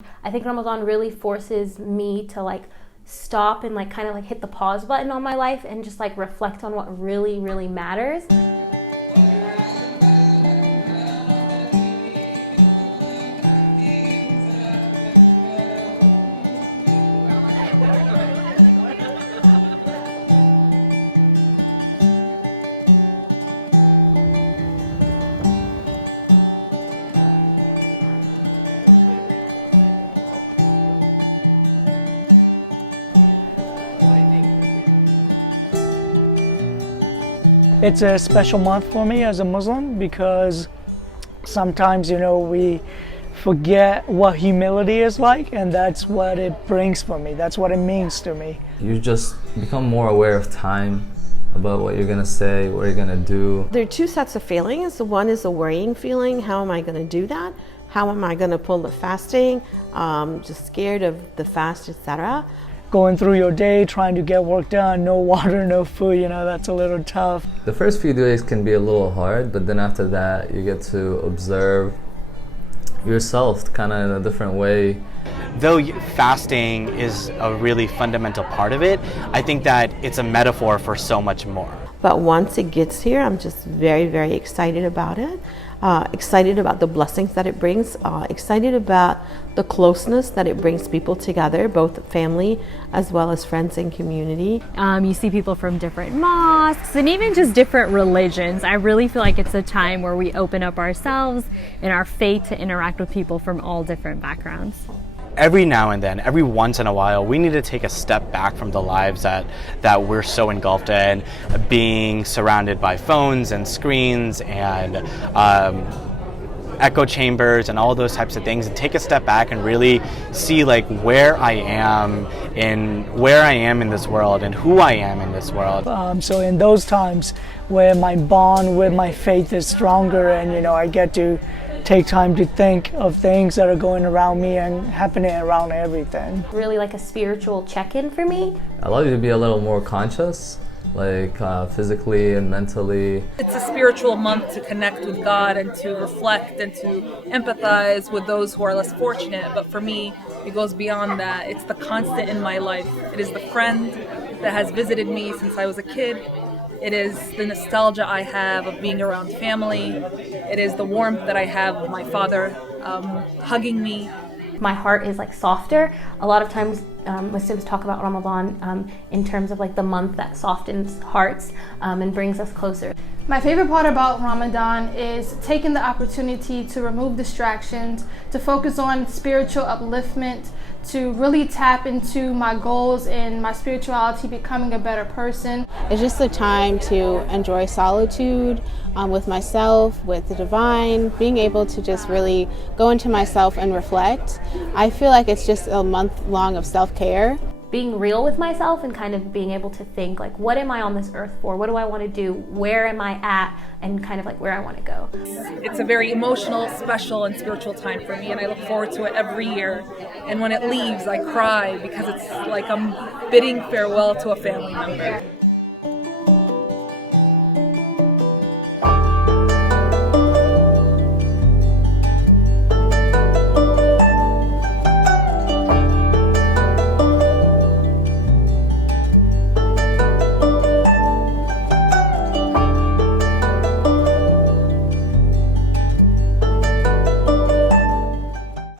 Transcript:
I think Ramadan really forces me to like stop and like kind of like hit the pause button on my life and just like reflect on what really, really matters. It's a special month for me as a Muslim because sometimes, we forget what humility is like, and that's what it brings for me. That's what it means to me. You just become more aware of time, about what you're going to say, what you're going to do. There are two sets of feelings. One is a worrying feeling. How am I going to do that? How am I going to pull the fasting? Just scared of the fast, etc. Going through your day, trying to get work done, no water, no food, that's a little tough. The first few days can be a little hard, but then after that, you get to observe yourself kind of in a different way. Though fasting is a really fundamental part of it, I think that it's a metaphor for so much more. But once it gets here, I'm just very, very excited about it. Excited about the blessings that it brings, excited about the closeness that it brings people together, both family as well as friends and community. You see people from different mosques and even just different religions. I really feel like it's a time where we open up ourselves and our faith to interact with people from all different backgrounds. Every now and then, every once in a while, we need to take a step back from the lives that we're so engulfed in, being surrounded by phones and screens and echo chambers and all those types of things, and take a step back and really see like where I am in this world and who I am in this world. So in those times where my bond with my faith is stronger, and I get to take time to think of things that are going around me and happening around everything. Really like a spiritual check-in for me. Allows you to be a little more conscious, like physically and mentally. It's a spiritual month to connect with God and to reflect and to empathize with those who are less fortunate. But for me, it goes beyond that. It's the constant in my life. It is the friend that has visited me since I was a kid. It is the nostalgia I have of being around family. It is the warmth that I have of my father hugging me. My heart is like softer. A lot of times Muslims talk about Ramadan in terms of like the month that softens hearts and brings us closer. My favorite part about Ramadan is taking the opportunity to remove distractions, to focus on spiritual upliftment, to really tap into my goals and my spirituality, becoming a better person. It's just a time to enjoy solitude with myself, with the divine, being able to just really go into myself and reflect. I feel like it's just a month long of self-care. Being real with myself and kind of being able to think like, what am I on this earth for? What do I want to do? Where am I at? And kind of like where I want to go. It's a very emotional, special, and spiritual time for me, and I look forward to it every year. And when it leaves, I cry because it's like I'm bidding farewell to a family member.